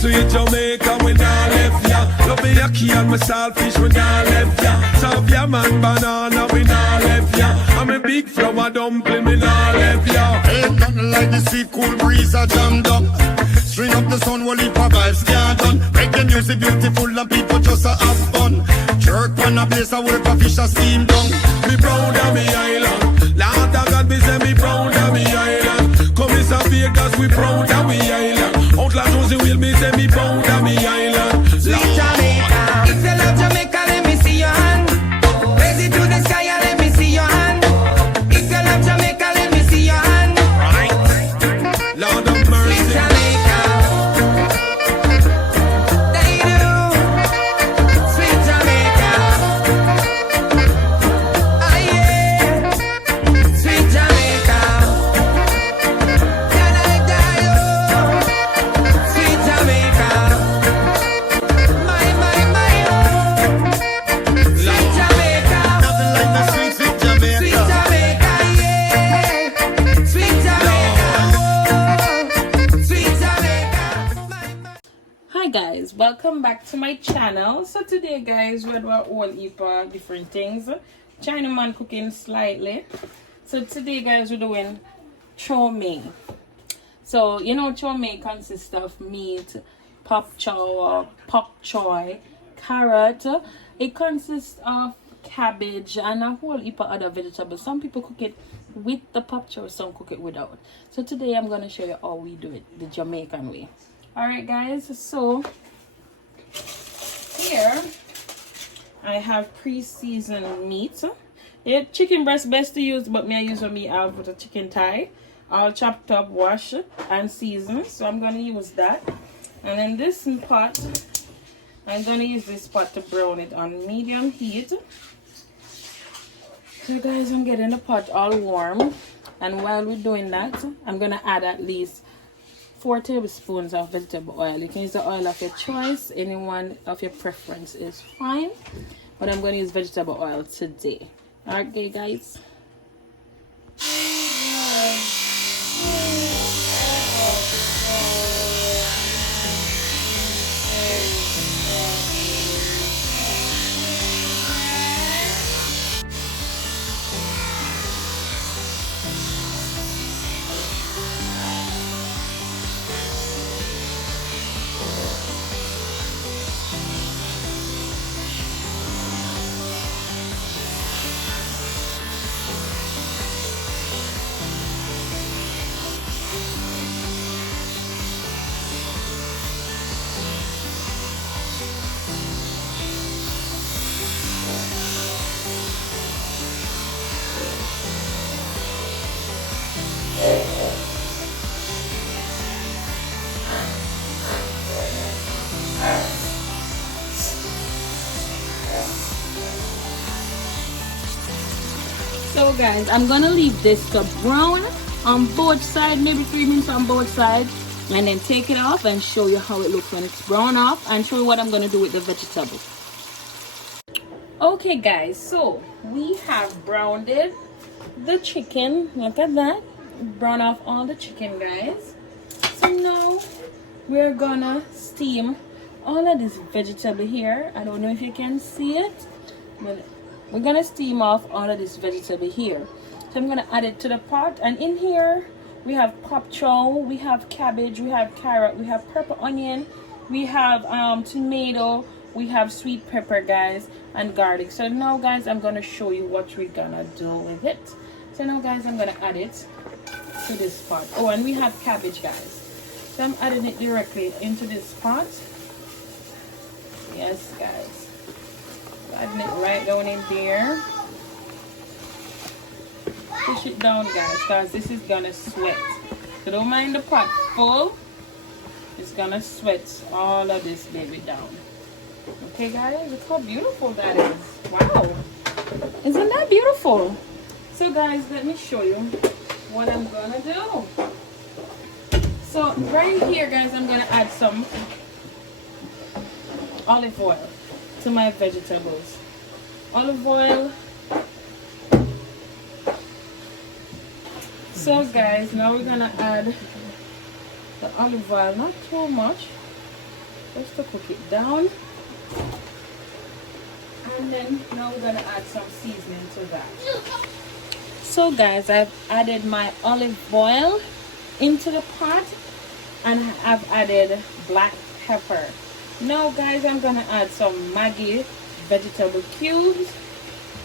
Sweet Jamaica, we nah left ya. Love me yaki and my saltfish, we nah left ya. Serve ya man banana, we nah left ya. I'm a big flour dumpling, we nah left ya. Ain't nothing like the sea cool breeze a jammed up. String up the sun, while it vibes can't done. Make the music beautiful and people just a have fun. Jerk on a place I work a fish a steam down. Me proud of me island. Lord of God, me say me proud of me island. Come is a Vegas, we proud of me island. Outlaw Josie will me say me proud of me island. Sweet Jamaica, if you love Jamaica, let me see your hand. Raise it to the sky and let me see your hand. If you love Jamaica, let me see your hand. Right, Lord of mercy. Sweet Jamaica, they do. Sweet Jamaica, ah yeah. Sweet Jamaica, can I die? Oh, sweet Jamaica. Sweet Jamaica, Nothing like the sweet, sweet Jamaica. sweet Jamaica, yeah. Sweet Jamaica, whoa. Sweet Jamaica. Hi guys, welcome back to my channel. So today guys, we had our whole heap of different things. Chinaman cooking slightly. So today guys, we're doing chow mein. So you know chow mein consists of meat, pop chow, pak choy, carrot. It consists of cabbage and a whole heap of other vegetables. Some people cook it with the pop chow, some cook it without. So today I'm gonna show you how we do it the Jamaican way. Alright guys, so here I have pre-seasoned meat. Yeah, chicken breast best to use, but me I use what me have with a chicken thigh. All chopped up, wash and seasoned. So I'm gonna use that. And then this pot, I'm gonna use this pot to brown it on medium heat. So guys, I'm getting the pot all warm. And while we're doing that, I'm gonna add at least 4 tablespoons of vegetable oil. You can use the oil of your choice. Any one of your preference is fine. But I'm going to use vegetable oil today. Okay, guys. So guys, I'm gonna leave this to brown on both sides, maybe 3 minutes on both sides, and then take it off and show you how it looks when it's brown off, and show you what I'm gonna do with the vegetables. Okay guys, so we have browned the chicken. Look at that, brown off all the chicken, guys. So now we're gonna steam all of this vegetable here. I don't know if you can see it, but we're gonna steam off all of this vegetable here. So I'm gonna add it to the pot, and in here we have pop chow, we have cabbage, we have carrot, we have purple onion, we have tomato, we have sweet pepper, guys, and garlic. So now guys, I'm gonna show you what we're gonna do with it. So now guys, I'm gonna add it to this pot. Oh, and we have cabbage, guys. So I'm adding it directly into this pot. Yes guys, adding it right down in there. Push it down guys, because this is gonna sweat. So don't mind the pot full, it's gonna sweat all of this baby down. Okay guys, look how beautiful that is. Wow, isn't that beautiful? So guys, let me show you what I'm gonna do. So right here guys, I'm gonna add some olive oil to my vegetables. Olive oil. So guys, now we're gonna add the olive oil, not too much, just to cook it down. And then now we're gonna add some seasoning to that. So guys, I've added my olive oil into the pot and I've added black pepper. Now guys, I'm gonna add some Maggi vegetable cubes.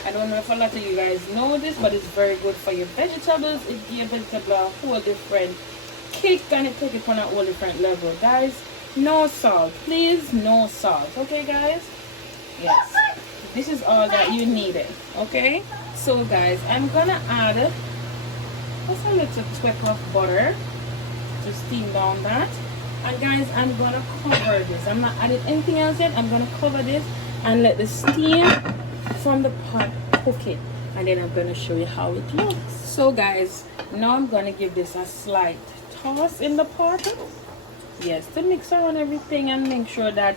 I don't know if a lot of you guys know this, but it's very good for your vegetables. It gives vegetable a whole different kick and it take it on a whole different level. Guys, no salt, please, no salt. Okay guys? Yes, this is all that you needed. Okay, so guys, I'm gonna add just a little twist of butter to steam down that. And guys, I'm gonna cover this. I'm not adding anything else yet. I'm gonna cover this and let the steam from the pot cook it, and then I'm gonna show you how it looks. So guys, now I'm gonna give this a slight toss in the pot. Yes, to mix around everything and make sure that,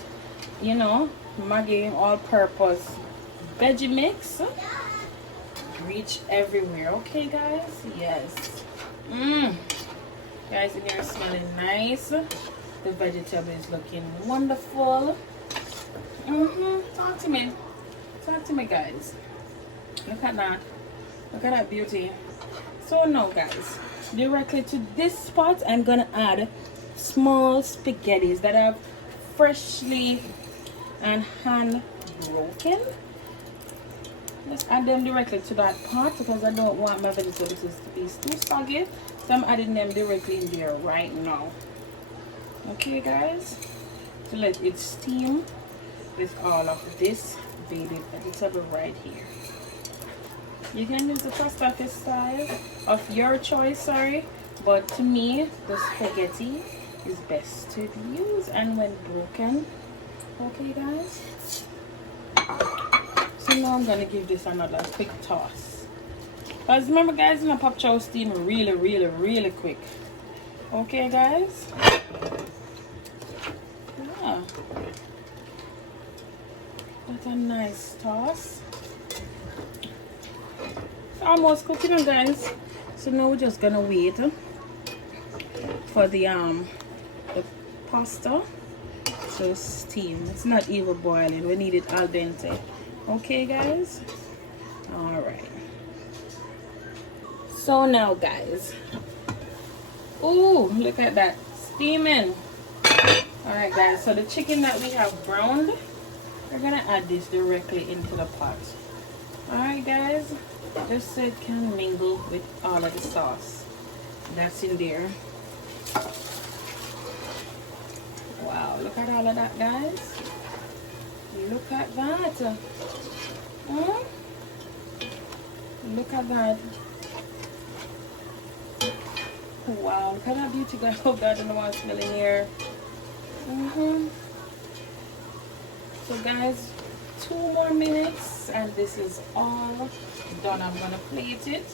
you know, Maggi all-purpose veggie mix reach everywhere. Okay guys? Yes. Guys, and you're smelling nice. The vegetable is looking wonderful. Talk to me. Talk to me guys. Look at that. Look at that beauty. So now guys, directly to this spot I'm gonna add small spaghettis that I've freshly and hand broken. Just add them directly to that pot because I don't want my vegetables to be too soggy. So I'm adding them directly in there right now. Okay guys, to let it steam with all of this baby vegetable right here. You can use the pasta style of your choice, sorry, but to me the spaghetti is best to use and when broken. Okay guys, so now I'm gonna give this another quick toss, because remember guys, in a pop chow steam really quick. Okay guys, yeah, that's a nice toss. It's almost cooking guys, so now we're just gonna wait for the pasta to steam. It's not even boiling, we need it al dente. Okay guys, all right. So now guys, oh look at that steaming. All right guys, so the chicken that we have browned, we're gonna add this directly into the pot. All right guys, just so it can mingle with all of the sauce that's in there. Wow, look at all of that guys. Look at that. Look at that. Wow, look at that beauty guys. Oh God, I don't know what's smelling here. So guys, 2 more minutes and this is all done. I'm gonna plate it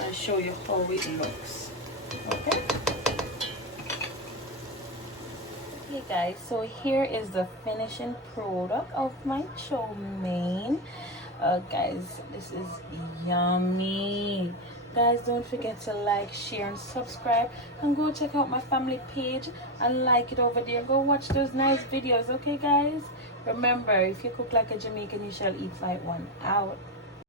and show you how it looks. Okay. Okay guys, so here is the finishing product of my chow mein. Guys, this is yummy. Guys, don't forget to like, share and subscribe, and go check out my family page and like it over there. Go watch those nice videos. Okay guys, remember, if you cook like a Jamaican, you shall eat like one. Out.